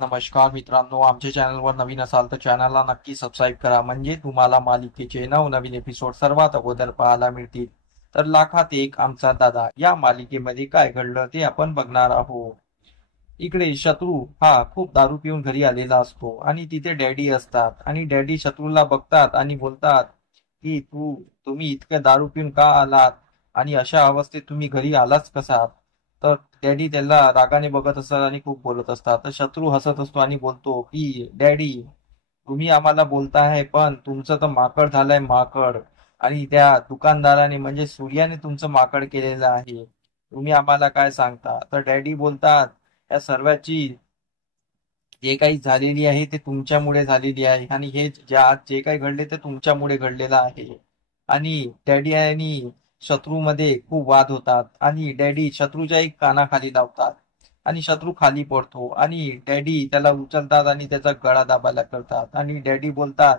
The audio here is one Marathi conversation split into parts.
नमस्कार मित्रांनो, आमच्या चॅनलवर नवीन असाल तर चॅनलला नक्की सबस्क्राईब करा, म्हणजे तुम्हाला मालिकेचे नवनवीन एपिसोड सर्वात अगोदर पाहायला मिळतील. तर लाखात एक आमचा दादा या मालिकेमध्ये काय घडलं ते आपण बघणार आहोत. इकडे शत्रू हा खूप दारू पिऊन घरी आलेला असतो आणि तिथे डॅडी असतात आणि डॅडी शत्रूला बघतात आणि बोलतात की तुम्ही इतकं दारू पिऊन का आलात आणि अशा अवस्थेत तुम्ही घरी आलाच कसा. तर डॅडी त्याला रागाने बघत असतात आणि खूप बोलत असतात. तर शत्रू हसत असतो आणि बोलतो की डॅडी, तुम्ही आम्हाला बोलताय पण तुमचं तर माकड झालंय माकड, आणि त्या दुकानदाराने म्हणजे सूर्याने तुमचं माकड केलेलं आहे. तुम्ही आम्हाला काय सांगता. तर डॅडी बोलतात, या सर्वांची जे काही झालेली आहे ते तुमच्यामुळे झालेली आहे आणि हे आज जे काही घडले ते तुमच्यामुळे घडलेलं आहे. आणि डॅडी आणि शत्रूमध्ये खूप वाद होतात आणि डॅडी शत्रूच्या एक कानाखाली लावतात आणि शत्रू खाली पडतो आणि डॅडी त्याला उचलतात आणि त्याचा गळा दाबायला करतात आणि डॅडी बोलतात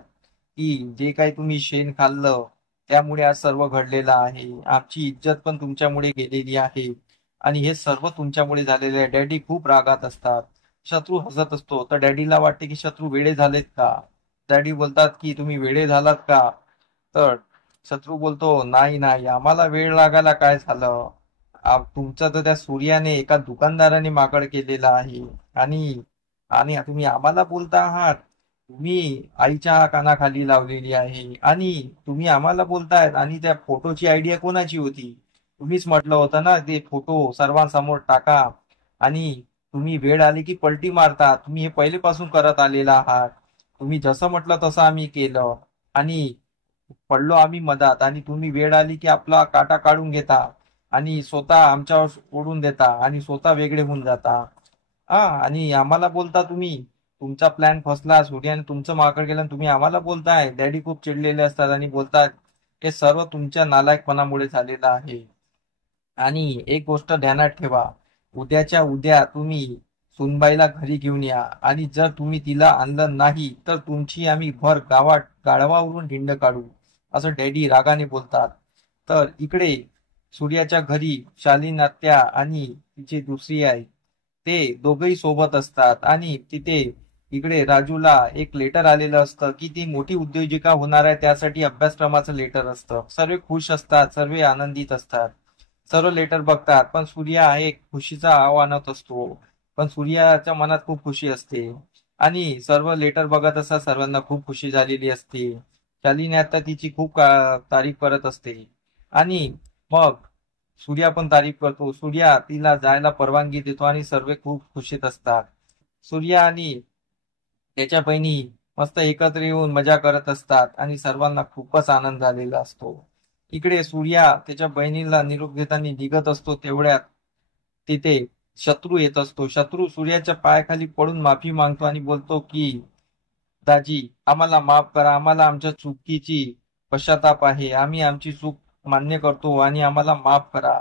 की जे काही तुम्ही शेण खाल्लं त्यामुळे आज सर्व घडलेलं आहे. आमची इज्जत पण तुमच्यामुळे गेलेली आहे आणि हे सर्व तुमच्यामुळे झालेले आहे. डॅडी खूप रागात असतात. शत्रू हसत असतो. तर डॅडीला वाटते की शत्रू वेडे झालेत का. डॅडी बोलतात की तुम्ही वेडे झालात का. तर शत्रू बोलतो, नाही नाही, आम्हाला वेळ लागायला काय झालं. तुमचं तर त्या सूर्याने एका दुकानदाराने माकड केलेलं आहे. आणि आणि तुम्ही आम्हाला बोलता आहात. तुम्ही आईच्या कानाखाली लावलेली आहे आणि तुम्ही आम्हाला बोलतायत. आणि त्या फोटोची आयडिया कोणाची होती. तुम्हीच म्हटलं होतं ना ते फोटो सर्वांसमोर टाका आणि तुम्ही वेळ आली की पलटी मारता. तुम्ही हे पहिलेपासून करत आलेला आहात. तुम्ही जसं म्हटलं तसं आम्ही केलं आणि पडलो आम्ही मधात आणि तुम्ही वेळ आली की आपला काटा काढून घेता आणि स्वतः आमच्यावर ओढून देता आणि स्वतः वेगळे होऊन जाता. हा, आणि आम्हाला बोलता तुम्ही. तुमचा प्लॅन फसला, सूर्याने तुमचं माकड केलं आणि तुम्ही आम्हाला बोलताय. डॅडी खूप चिडलेले असतात आणि बोलतात, हे सर्व तुमच्या नालायकपणामुळे झालेलं आहे. आणि एक गोष्ट ध्यानात ठेवा, उद्याच्या उद्या तुम्ही सुनबाईला घरी घेऊन या आणि जर तुम्ही तिला आणलं नाही तर तुमची आम्ही भर गावात गाढवावरून हिंड काढू, असं डॅडी रागाने बोलतात. तर इकडे सूर्याच्या घरी शालीन आत्या आणि तिची दुसरी आई ते दोघही सोबत असतात आणि तिथे इकडे राजूला एक लेटर आलेलं असतं की ती मोठी उद्योजिका होणार आहे, त्यासाठी अभ्यासक्रमाचं लेटर असतं. सर्व खुश असतात, सर्व आनंदित असतात. सर्व लेटर बघतात पण सूर्या हा एक खुशीचा आव आणत असतो. पण सूर्याच्या मनात खूप खुशी असते आणि सर्व लेटर बघत असतात. सर्वांना खूप खुशी झालेली असते. शालिनी आता तिची खूप तारीफ करत असते आणि मग सूर्या पण तारीफ करतो. सूर्या तिला जायला परवानगी देतो आणि सर्व खूप खुशीत असतात. सूर्या आणि त्याच्या बहिणी मस्त एकत्र येऊन मजा करत असतात आणि सर्वांना खूपच आनंद झालेला असतो. इकडे सूर्या त्याच्या बहिणीला निरोप घेताना निघत असतो, तेवढ्यात तिथे शत्रू येत असतो. शत्रू सूर्याच्या पायाखाली पडून माफी मागतो आणि बोलतो की दाजी, आम्हाला माफ करा. आम्हाला आमच्या चुकीची पश्चाताप आहे. आम्ही आमची चूक मान्य करतो आणि आम्हाला माफ करा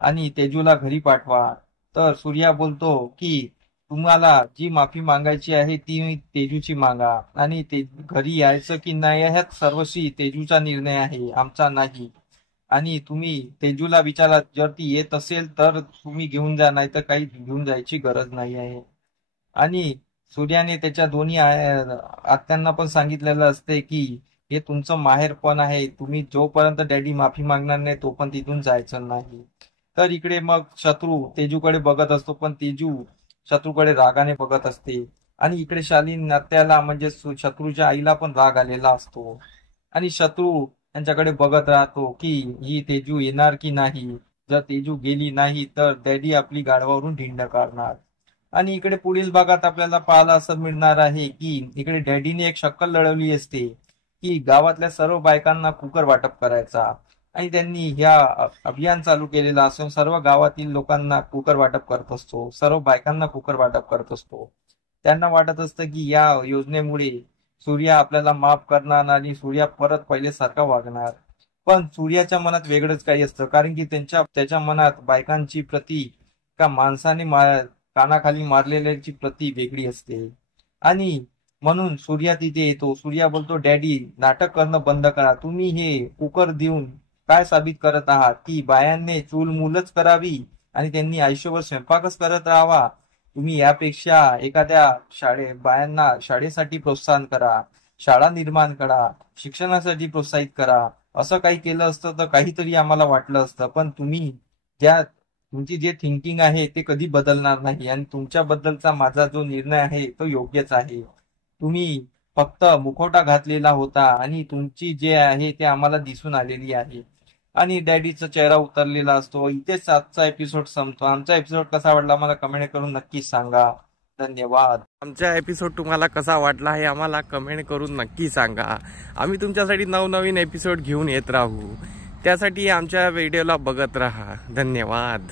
आणि तेजूला घरी पाठवा. तर सूर्या बोलतो की तुम्हाला जी माफी मागायची आहे ती तेजूची मागा आणि ते घरी यायचं की नाही ह्यात सर्वस्वी तेजूचा निर्णय आहे, आमचा नाही. आणि तुम्ही तेजूला विचारा, जर ती येत असेल तर तुम्ही घेऊन जा, नाही तर काही घेऊन जायची गरज नाही आहे. आणि सूर्याने त्याच्या दोन्ही आत्यांना पण सांगितलेलं असते की हे तुमचं माहेरपण आहे. तुम्ही जोपर्यंत डॅडी माफी मागणार नाही तोपर्यंत तिथून जायचं नाही. तर इकडे मग शत्रू तेजूकडे बघत असतो पण तेजू शत्रूकडे रागाने बघत असते. आणि इकडे शालीन आत्याला म्हणजे शत्रूच्या आईला पण राग आलेला असतो आणि शत्रू त्यांच्याकडे बघत राहतो की ही तेजू येणार की नाही. जर तेजू गेली नाही तर डॅडी आपली गाढवावरून ढिंड काढणार. आणि इकडे पुढील भागात आपल्याला पाहायला असं मिळणार आहे की इकडे डॅडीने एक शक्कल लढवली असते की गावातल्या सर्व बायकांना कुकर वाटप करायचा. आणि त्यांनी ह्या अभियान चालू केलेला असून सर्व गावातील लोकांना कुकर वाटप करत असतो. सर्व बायकांना कुकर वाटप करत असतो. त्यांना वाटत असतं की या योजनेमुळे सूर्या आपल्याला माफ करणार आणि सूर्या परत पहिल्यासारखा वागणार. पण सूर्याच्या मनात वेगळंच काही असतं, कारण की त्याच्या मनात बायकांची प्रती का माणसाने कानाखाली मारलेल्याची प्रती वेगळी असते. आणि म्हणून सूर्या तिथे येतो. सूर्या बोलतो, डॅडी, नाटक करणं बंद करा. तुम्ही हे कुकर देऊन काय साबित करत आहात की बायांनी चूल मूलच करावी आणि त्यांनी आयुष्यभर स्वयंपाकच करत राहावा. तुम्ही यापेक्षा एखाद्या बायांना शाळेसाठी प्रोत्साहन करा, शाळा निर्माण करा, शिक्षणासाठी प्रोत्साहित करा. असं काही केलं असतं तर काहीतरी आम्हाला वाटलं असतं. पण तुमची जे थिंकिंग आहे ते कधी बदलणार नाही आणि तुमच्याबद्दलचा माझा जो निर्णय आहे तो योग्यच आहे. तुम्ही फक्त मुखवटा घातलेला होता आणि तुमची जे आहे ते आम्हाला दिसून आलेली आहे आणि डॅडीचा चेहरा उतरलेला असतो. इथेच आजचा एपिसोड संपतो. आमचा एपिसोड कसा वाटला मला कमेंट करून नक्कीच सांगा. धन्यवाद. आमचा एपिसोड तुम्हाला कसा वाटला हे आम्हाला कमेंट करून नक्की सांगा. आम्ही तुमच्यासाठी नवनवीन एपिसोड घेऊन येत राहू. त्यासाठी आमच्या व्हिडिओला बघत राहा. धन्यवाद.